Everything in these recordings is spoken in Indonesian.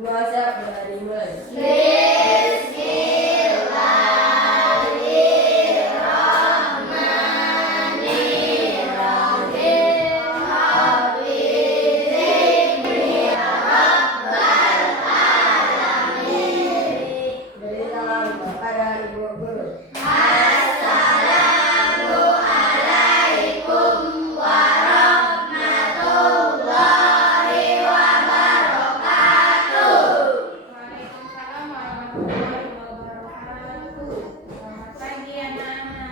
Dua siap dari mulai. Dari salam Bapak dan Ibu guru. Waalaikumsalam warahmatullahi wabarakatuh. Selamat pagi anak-anak.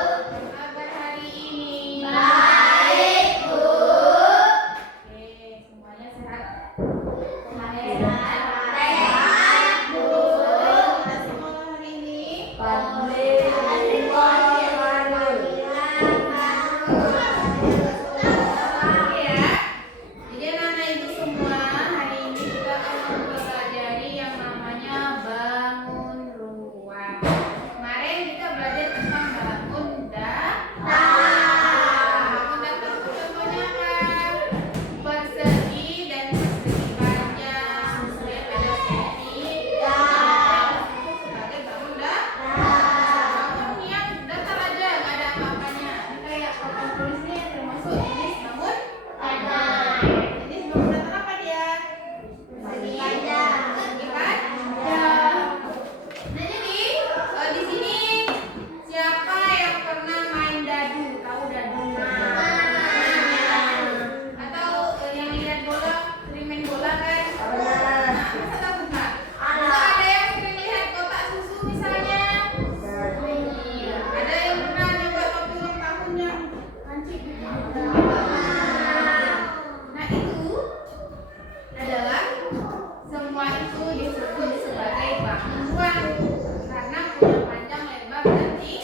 Apa kabar hari ini? Oke, semuanya sehat? Kita sekolah hari ini. Oke ya. Jadi anak-anak ibu semua, hari ini kita akan mempelajari yang namanya bangun ruang. Kemarin kita belajar tentang bangun bangun daftar contohnya apa? Persegi dan persegi panjang. Kemudian ada segi sebagai bangun bangun yang datar aja, nggak ada apa-apanya. Ini kayak papan tulisnya termasuk jenis bangun. Jenis bangun datar apa dia? Persegi panjang. Nah jadi di sini siapa yang pernah main dadu? Tahu dadu? Atau yang lihat bola, sering main bola kan? Nah, masa takut nggak? Atau ada yang sering lihat kotak susu misalnya? Ada yang pernah nyoba waktu ulang tahunnya kancing? Nah itu adalah semua itu disebut sebagai bangun ruang karena punya panjang, lebar, dan tinggi.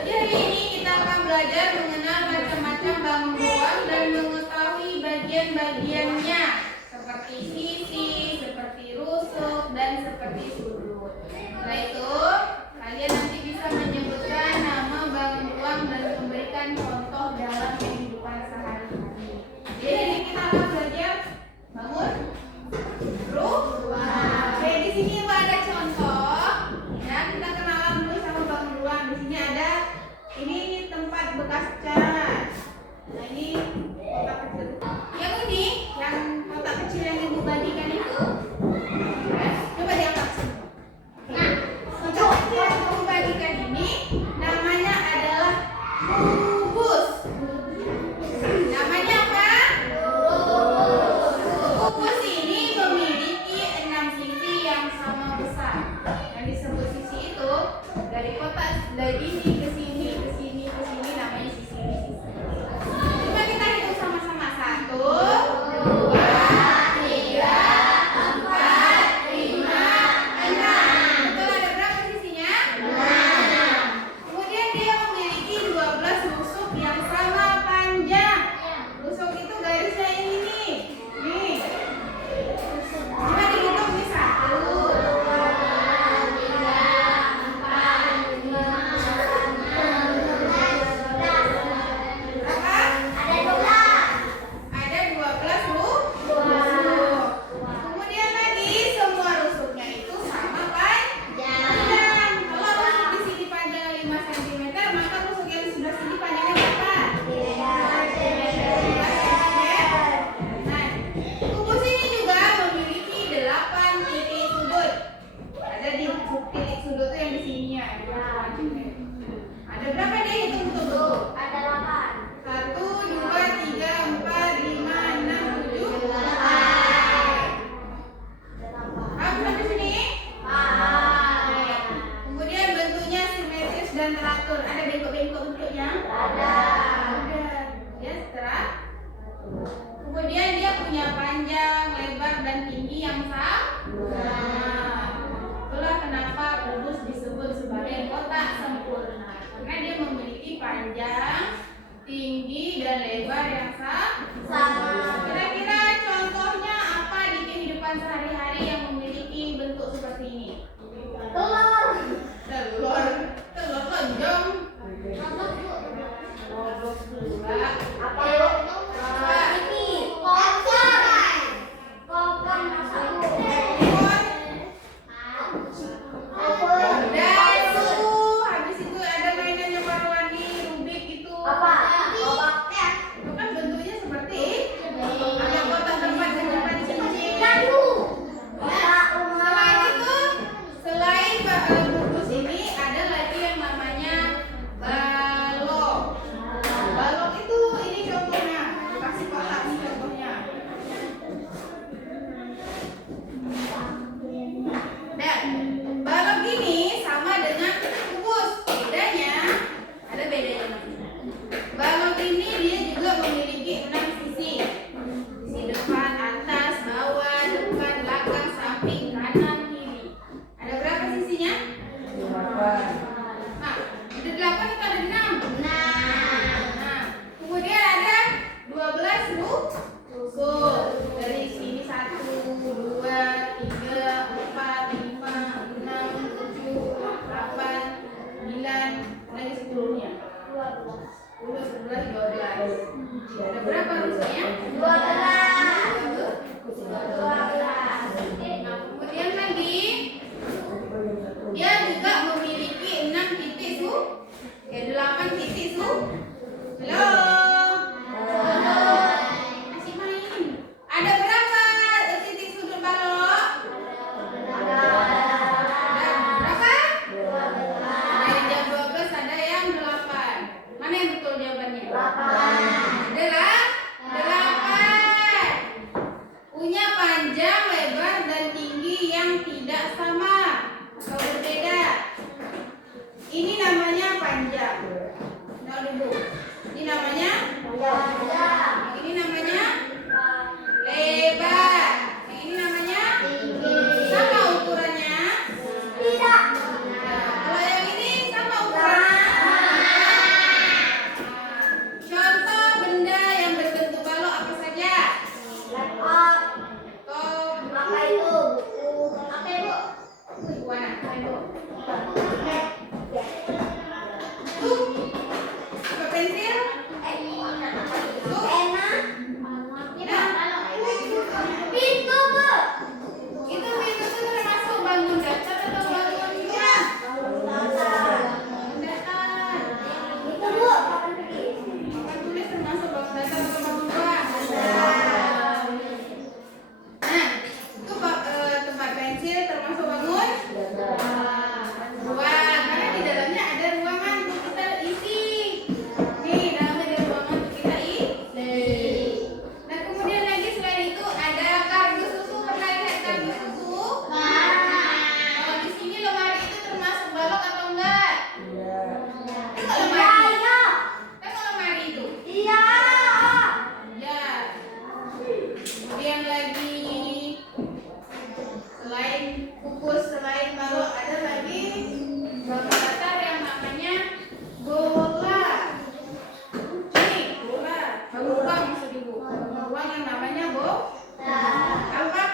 Jadi hari ini kita akan belajar mengenal macam-macam bangun ruang dan mengetahui bagian-bagiannya seperti sisi, seperti rusuk, dan seperti sudut. Setelah itu kalian nanti bisa menyebutkan nama bangun ruang dan memberikan contoh dalam kehidupan sehari-hari. Jadi hari ini kita akan belajar bangun ruang. Oke, di sini Ibu ada contoh. Ya, kita kenalan dulu sama bangun ruang. Di sini ada ini tempat bekas cat. Nah, ini kotak kecil. Yang ini, yang kotak kecil yang Ibu bagikan itu. Ya, coba diangkat semua. Nah, kotak kecil yang Ibu bagikan ini namanya adalah kubus. Namanya apa? Kubus ini memiliki 6 sisi yang sama besar. Yang disebut sisi itu dari kotak dari ini ke sini ke sini ke sini namanya sisi ini. Coba kita hitung sama-sama. 1, 2, 3, 4, 5, 6. Betul, ada berapa sisinya? 6. Kemudian dia memiliki 12 rusuk yang sama panjang. Rusuk itu garisnya ini nih. Nih. Coba dihitung nih. 1, 2, 3, 4, 5, 6, 7, 8. Berapa? Ada 12 rusuk. Kemudian lagi semua rusuknya itu sama panjang. Kalau rusuk di sini panjang 5 cm, maka rusuk yang di sebelah sini panjangnya berapa? 5 cm. Nah, kubus ini juga memiliki 8 titik sudut. Ada di titik sudut itu yang di sini ya. Ada berapa deh, hitung betul-betul? 1, 2, 3, 4, 5, 6, 7, 8. Paham sampai sini? Kemudian bentuknya simetris dan teratur. Ada bengkok-bengkok bentuknya? Ada. Ya, teratur. Kemudian dia punya panjang, lebar, dan tinggi yang sama. Itulah kenapa kubus disebut sebagai kotak sempurna. Karena dia memiliki panjang, tinggi, dan lebar yang sama. Kira-kira contohnya apa di kehidupan sehari-hari yang memiliki bentuk seperti ini? Telur lonjong. Apa? Apa? Itu kan bentuknya seperti ada kotak tempat simpan cincin. Selain itu, selain bungkus ini ada lagi yang namanya balok. Balok itu ini contohnya, kasih kotak nih contohnya. Dan balok ini sama dengan kubus. Ada bedanya. Balok ini dia juga memiliki 6 sisi. Sisi depan, atas, bawah, depan, belakang, samping, kanan, kiri. Ada berapa sisinya? 8. Nah, ada 8 atau ada 6? Nah, kemudian ada 12 rusuk. Dari sini 1, 2, 3, 4, 5, 6, 7, 8, 9, lagi 10-nya. 10, 11, 12. Ada berapa rusuknya? 12. Nah, kemudian lagi dia juga memiliki 6 titik 8 titik Halo. Masih main. Ada berapa titik sudut balok? Ada berapa? Dari jam 12 ada yang 8. Mana yang betul jawabannya? 8. Punya panjang, lebar, dan tinggi yang tidak sama atau berbeda. Ini namanya panjang. Nah, dulu. Ini namanya panjang. Ini namanya lebar. Yang ini namanya sama ukurannya? Tidak. Kalau yang ini sama ukurannya? Contoh benda yang berbentuk balok apa saja? Pensil? Itu pintu itu termasuk bangun datar atau bangun rumah? Bangun datar. Papan tulis termasuk bangun datar atau bangun rumah? Nah, itu tempat pensil termasuk bangun ruang, karena di dalamnya ada ruangan untuk kita isi. Nih, dalamnya ada ruangan untuk kita isi. Nah, kemudian lagi selain itu ada kardus susu. Pernah lihat kardus susu? Kalau di sini lemari itu termasuk balok atau enggak? Itu lemari. Kan lemari itu? Iya. Kemudian lagi selain kukus, selain balok, ada lagi bangun datar yang namanya bola. Nih, bola. Bangun ruang maksud ibu. Bangun ruang yang namanya apakah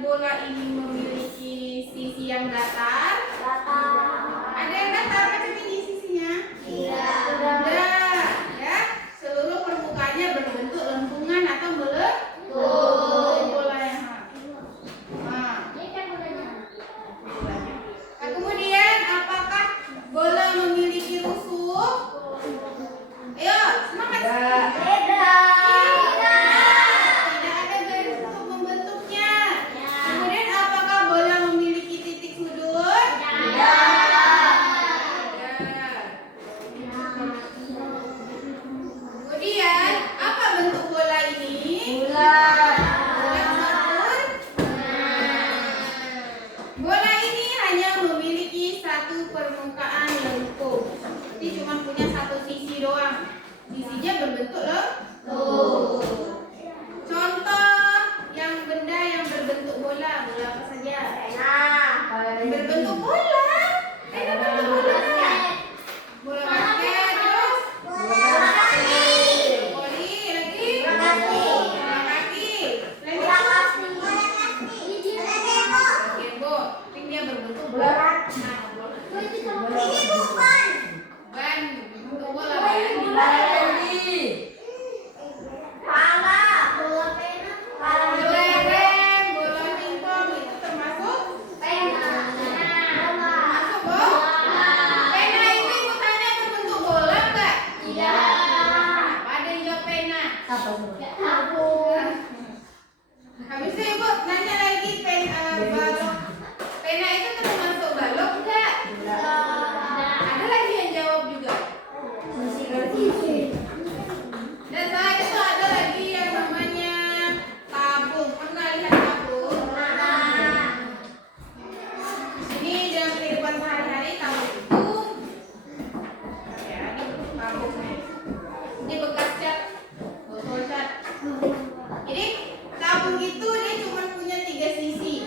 bola ini memiliki sisi yang datar? Ada yang datar macam ini sisinya? Tidak. Ya, seluruh permukaannya berbentuk lengkungan atau bola yang Nah, kemudian apakah bola memiliki rusuk? Ayo, semangat. Tidak ada garis untuk membentuknya. Kemudian apakah bola memiliki titik sudut? Kemudian apa bentuk bola ini? Bulat. Bola ini hanya memiliki satu permukaan lengkung. Jadi cuma punya satu sisi doang. Sisinya berbentuk lengkung. Contoh yang benda yang berbentuk bola apa saja? Berbentuk bola. Berbentuk bola. Bola basket, terus bola voli, lagi bola kaki. Ini dia berbentuk bola. Ban, bentuk bola ya. Apa semua? Habis itu ibu nanya lagi balok. Pena itu termasuk balok enggak? Ada lagi yang jawab juga. Dan selain itu ada lagi yang namanya tabung. Pernah lihat tabung? Ini dalam kehidupan sehari-hari tabung itu ya ini tabung nih. Ini bekas cat, botol cat. Jadi tabung itu dia cuma punya 3 sisi.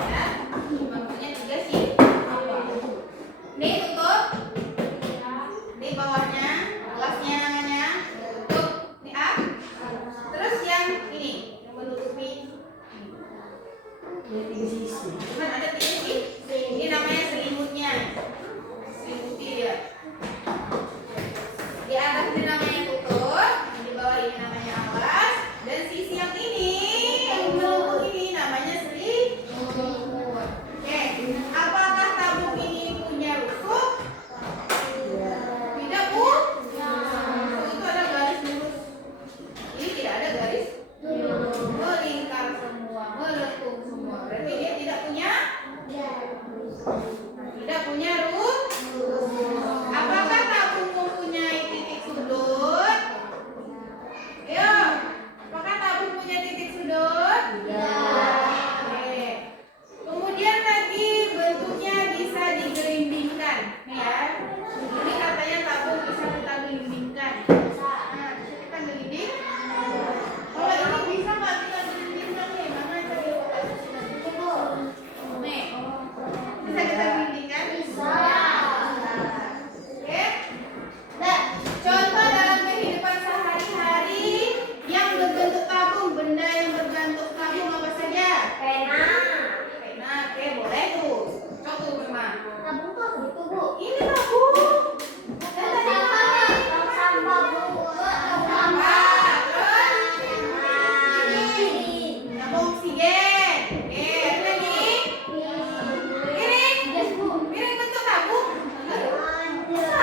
Ya, cuma punya 3 sisi. Ini tutup. Di bawahnya, alasnya namanya tutup. Ini up. Terus yang ini yang menutupi. Jadi tiga sisi. Cuman ada 3 sisi. Ini namanya selimutnya. Selimuti dia. Di atas ini namanya tutup, di bawah ini namanya alas, dan sisi yang ini yang menutup ini namanya selimut. Oke, apakah tabung ini punya rusuk? Tidak, Bu. Rusuk itu ada garis lurus. Ini tidak ada garis melingkar semua, melengkung semua. Berarti dia tidak punya rusuk. Apakah tabung mempunyai titik sudut? Ayo, apakah tabung punya titik sudut? Oke. Kemudian lagi bentuknya bisa digelindingkan. Nih ya. Ini katanya tabung bisa kita gelindingkan. Nah, bisa kita gelinding. Kalau ini bisa nggak kita gelindingkan nih? Mana yang tadi nih. Bisa kita gelindingkan? Bisa. Oke. Nah, contoh dalam kehidupan sehari-hari yang berbentuk tabung, benda yang berbentuk tabung apa saja? Pena, oke, boleh tuh. Cocok tuh memang. Ini tabung. Dan tadi apa? Sampah. Terus ini tabung oksigen. Oke, ada lagi. Piring bentuk tabung. Bisa.